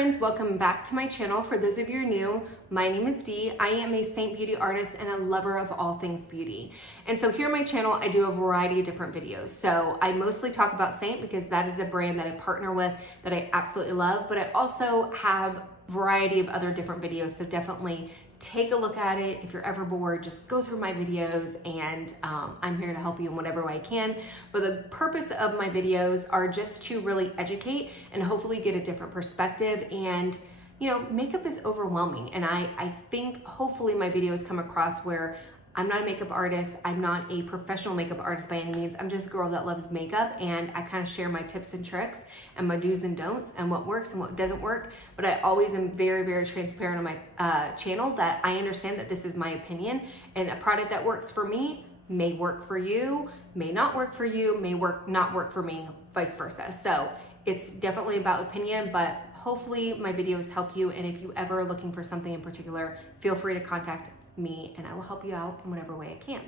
friends, welcome back to my channel. For those of you who are new, my name is Dee. I am a Seint beauty artist and a lover of all things beauty. And so here on my channel, I do a variety of different videos. So I mostly talk about Seint because that is a brand that I partner with that I absolutely love, but I also have a variety of other different videos. So definitely take a look at it. If you're ever bored, just go through my videos and I'm here to help you in whatever way I can. But the purpose of my videos are just to really educate and hopefully get a different perspective. And you know, makeup is overwhelming. And I think hopefully my videos come across where I'm not a makeup artist. I'm not a professional makeup artist by any means. I'm just a girl that loves makeup, and I kind of share my tips and tricks and my do's and don'ts and what works and what doesn't work. But I always am very, very transparent on my channel that I understand that this is my opinion, and a product that works for me may work for you, may not work for you, may not work for me, vice versa. So it's definitely about opinion, but hopefully my videos help you. And if you ever are looking for something in particular, feel free to contact me and I will help you out in whatever way I can.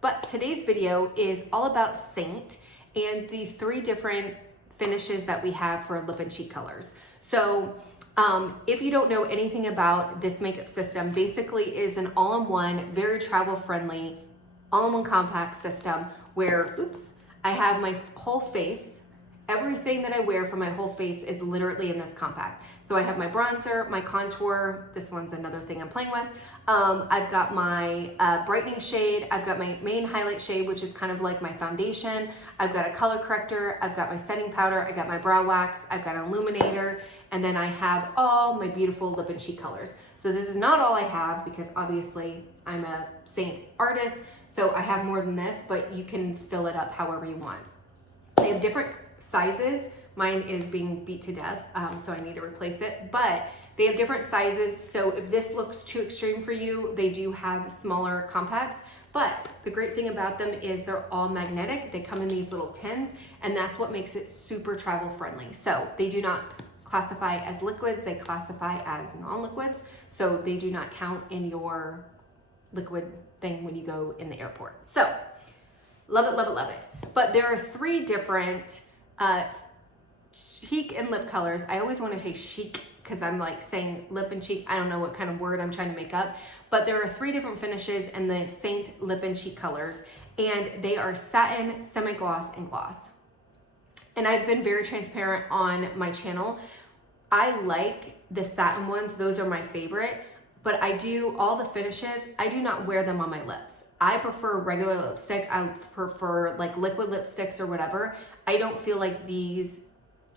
But today's video is all about Seint and the 3 different finishes that we have for lip and cheek colors. So if you don't know anything about this makeup system, basically is an all-in-one, very travel-friendly, all-in-one compact system where, I have my whole face. Everything that I wear for my whole face is literally in this compact. So I have my bronzer, my contour, this one's another thing I'm playing with. I've got my brightening shade, I've got my main highlight shade, which is kind of like my foundation. I've got a color corrector, I've got my setting powder, I got my brow wax, I've got an illuminator, and then I have all my beautiful lip and cheek colors. So this is not all I have because obviously I'm a Seint artist, so I have more than this, but you can fill it up however you want. They have different sizes. Mine is being beat to death, so I need to replace it, but they have different sizes. So if this looks too extreme for you, they do have smaller compacts, but the great thing about them is they're all magnetic. They come in these little tins, and that's what makes it super travel friendly. So they do not classify as liquids, they classify as non-liquids, so they do not count in your liquid thing when you go in the airport. So love it, love it, love it. But there are 3 different cheek and lip colors. I always want to say chic because I'm like saying lip and cheek. I don't know what kind of word I'm trying to make up, but there are 3 different finishes in the Seint lip and cheek colors, and they are satin, semi-gloss, and gloss. And I've been very transparent on my channel. I like the satin ones. Those are my favorite, but I do all the finishes. I do not wear them on my lips. I prefer regular lipstick. I prefer like liquid lipsticks or whatever. I don't feel like these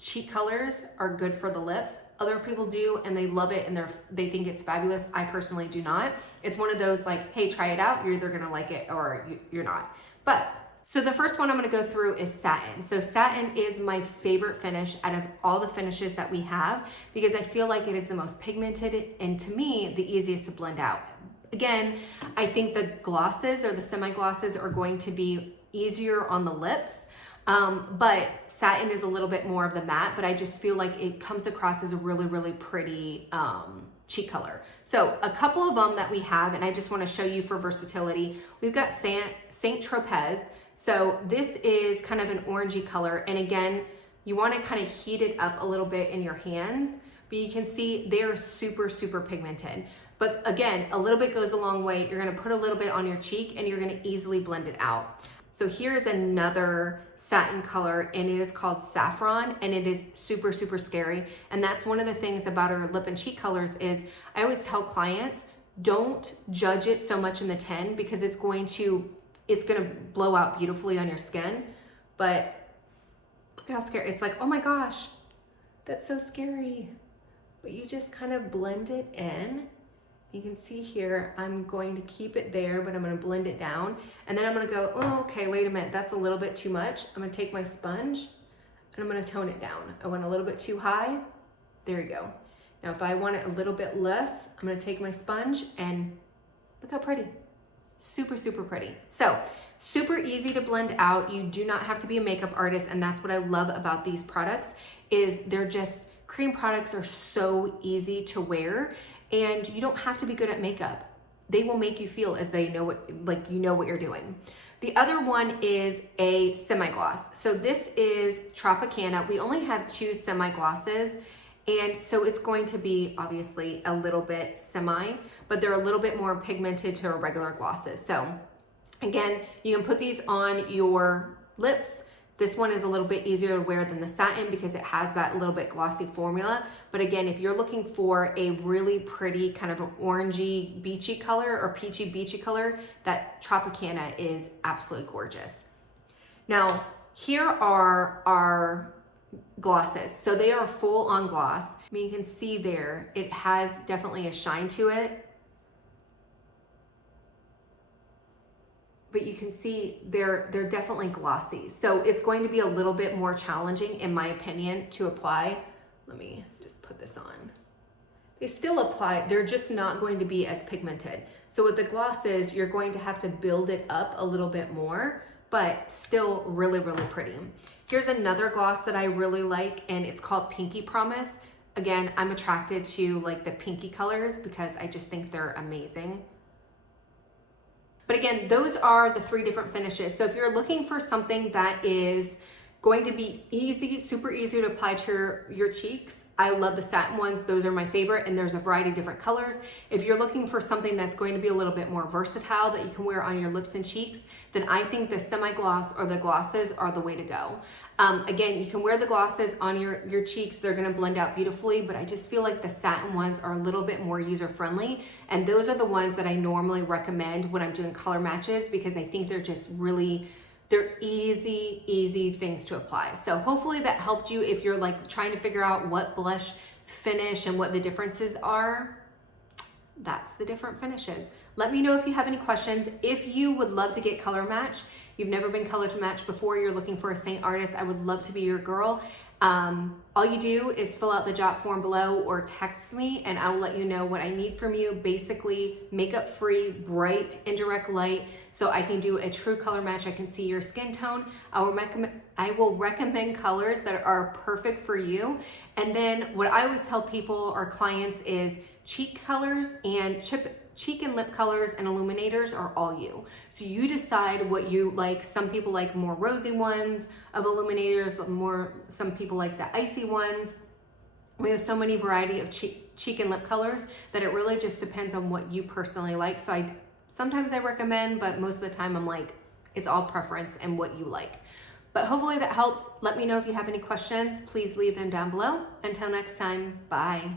cheek colors are good for the lips. Other people do and they love it and they think it's fabulous. I personally do not. It's one of those like, hey, try it out. You're either gonna like it or you're not. But so the first one I'm gonna go through is satin. So satin is my favorite finish out of all the finishes that we have because I feel like it is the most pigmented and to me, the easiest to blend out. Again, I think the glosses or the semi-glosses are going to be easier on the lips, but satin is a little bit more of the matte, but I just feel like it comes across as a really, really pretty cheek color. So a couple of them that we have, and I just wanna show you for versatility. We've got Saint Tropez. So this is kind of an orangey color. And again, you wanna kind of heat it up a little bit in your hands, but you can see they're super, super pigmented. But again, a little bit goes a long way. You're gonna put a little bit on your cheek and you're gonna easily blend it out. So here's another satin color and it is called Saffron and it is super, super scary. And that's one of the things about our lip and cheek colors is I always tell clients, don't judge it so much in the tin because it's gonna blow out beautifully on your skin. But look at how scary. It's like, oh my gosh, that's so scary. But you just kind of blend it in. You can see here, I'm going to keep it there, but I'm gonna blend it down. And then I'm gonna go, oh, okay, wait a minute, that's a little bit too much. I'm gonna take my sponge and I'm gonna tone it down. I went a little bit too high. There you go. Now, if I want it a little bit less, I'm gonna take my sponge and look how pretty. Super, super pretty. So, super easy to blend out. You do not have to be a makeup artist, and that's what I love about these products is they're just, cream products are so easy to wear. And you don't have to be good at makeup. They will make you feel as they know what, like you know what you're doing. The other one is a semi-gloss. So this is Tropicana. We only have 2 semi-glosses And so it's going to be obviously a little bit semi, but they're a little bit more pigmented to our regular glosses. So again, you can put these on your lips. This one is a little bit easier to wear than the Satin because it has that little bit glossy formula. But again, if you're looking for a really pretty kind of an orangey beachy color or peachy beachy color, that Tropicana is absolutely gorgeous. Now, here are our glosses. So they are full on gloss. I mean, you can see there, it has definitely a shine to it. But you can see they're definitely glossy. So it's going to be a little bit more challenging, in my opinion, to apply. Let me just put this on. They still apply, they're just not going to be as pigmented. So with the glosses, you're going to have to build it up a little bit more, but still really, really pretty. Here's another gloss that I really like, and it's called Pinky Promise. Again, I'm attracted to like the pinky colors because I just think they're amazing. But again, those are the 3 different finishes. So if you're looking for something that is going to be easy, super easy to apply to your cheeks, I love the Satin ones. Those are my favorite, and there's a variety of different colors. If you're looking for something that's going to be a little bit more versatile that you can wear on your lips and cheeks, then I think the semi-gloss or the glosses are the way to go. Again, you can wear the glosses on your cheeks. They're gonna blend out beautifully, but I just feel like the Satin ones are a little bit more user-friendly. And those are the ones that I normally recommend when I'm doing color matches because I think they're just really, they're easy things to apply. So hopefully that helped you if you're like trying to figure out what blush finish and what the differences are. That's the different finishes. Let me know if you have any questions. If you would love to get color match, you've never been color matched before, you're looking for a Seint artist, I would love to be your girl. All you do is fill out the jot form below or text me and I will let you know what I need from you. Basically, makeup free, bright, indirect light, so I can do a true color match. I can see your skin tone. I will recommend colors that are perfect for you. And then what I always tell people or clients is cheek colors and cheek and lip colors and illuminators are all you. So you decide what you like. Some people like more rosy ones of illuminators, some people like the icy ones. We have so many variety of cheek and lip colors that it really just depends on what you personally like. So sometimes I recommend, but most of the time I'm like, it's all preference and what you like. But hopefully that helps. Let me know if you have any questions. Please leave them down below. Until next time, bye.